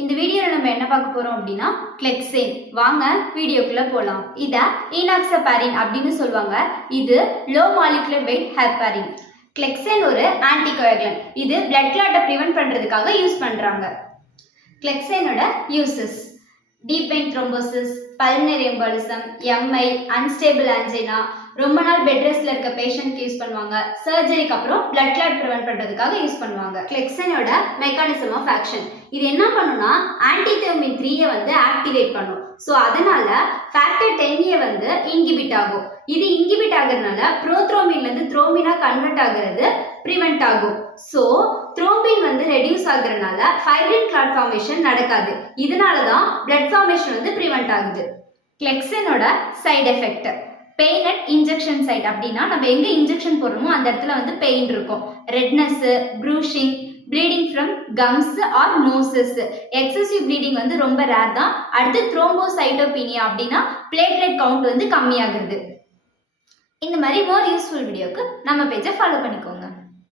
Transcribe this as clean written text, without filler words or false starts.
இந்த வீடியோவில் நம்ம என்ன பார்க்க போகிறோம் அப்படின்னா கிளெக்சேன். வாங்க வீடியோக்குள்ளே போகலாம். இதை ஈனாக்சபாரின் அப்படின்னு சொல்லுவாங்க. இது low molecular weight heparin. Clexane ஒரு ஆன்டிகோயாகுலன்ட். இது பிளட் கிளாட்டை ப்ரிவென்ட் பண்ணுறதுக்காக யூஸ் பண்ணுறாங்க. கிளெக்சேனோட uses: deep vein thrombosis, pulmonary embolism, MI, unstable angina, ரொம்ப நாள் பெட் ரெஸ்ட்ல இருக்க பேஷண்ட்க்கு யூஸ் பண்ணுவாங்க. சர்ஜரிக்கு அப்புறம் பிளட் கிளாட் ப்ரிவென்ட் பண்றதுக்காக யூஸ் பண்ணுவாங்க. கிளெக்சேனோட மெக்கானிசம் ஆஃப் ஆக்ஷன்: இது என்ன பண்ணுனா ஆன்டிதெர்மின் 3 வந்து ஆக்டிவேட் பண்ணும். ஸோ அதனால ஃபேக்டர் 10A வந்து இன்ஹிபிட் ஆகும். இது இன்ஹிபிட் ஆகுறதுனால ப்ரோத்ரோம்பின்ல இருந்து த்ரோம்பினா கன்வெர்ட் ஆகுறது ப்ரிவென்ட் ஆகும். ஸோ த்ரோம்பின் வந்து ரெடியூஸ் ஆகுறதுனால ஃபைப்ரின் கிளாட் ஃபார்மேஷன் நடக்காது. இதனால தான் பிளட் ஃபார்மேஷன் வந்து ப்ரிவென்ட் ஆகுது. கிளெக்சேனோட side effect: pain at injection site. அப்படின்னா நம்ம எங்கே இன்ஜெக்ஷன் போடுறோமோ அந்த இடத்துல வந்து பெயின் இருக்கும். Redness, bruising, bleeding from gums or noses. Excessive bleeding வந்து ரொம்ப ரேர் தான். அடுத்து த்ரோம்போசைட்டோபீனியா அப்படின்னா பிளேட்லெட் கவுண்ட் வந்து கம்மியாகிறது. இந்த மாதிரி மோர் யூஸ்ஃபுல் வீடியோக்கு நம்ம பேஜை ஃபாலோ பண்ணிக்கோங்க.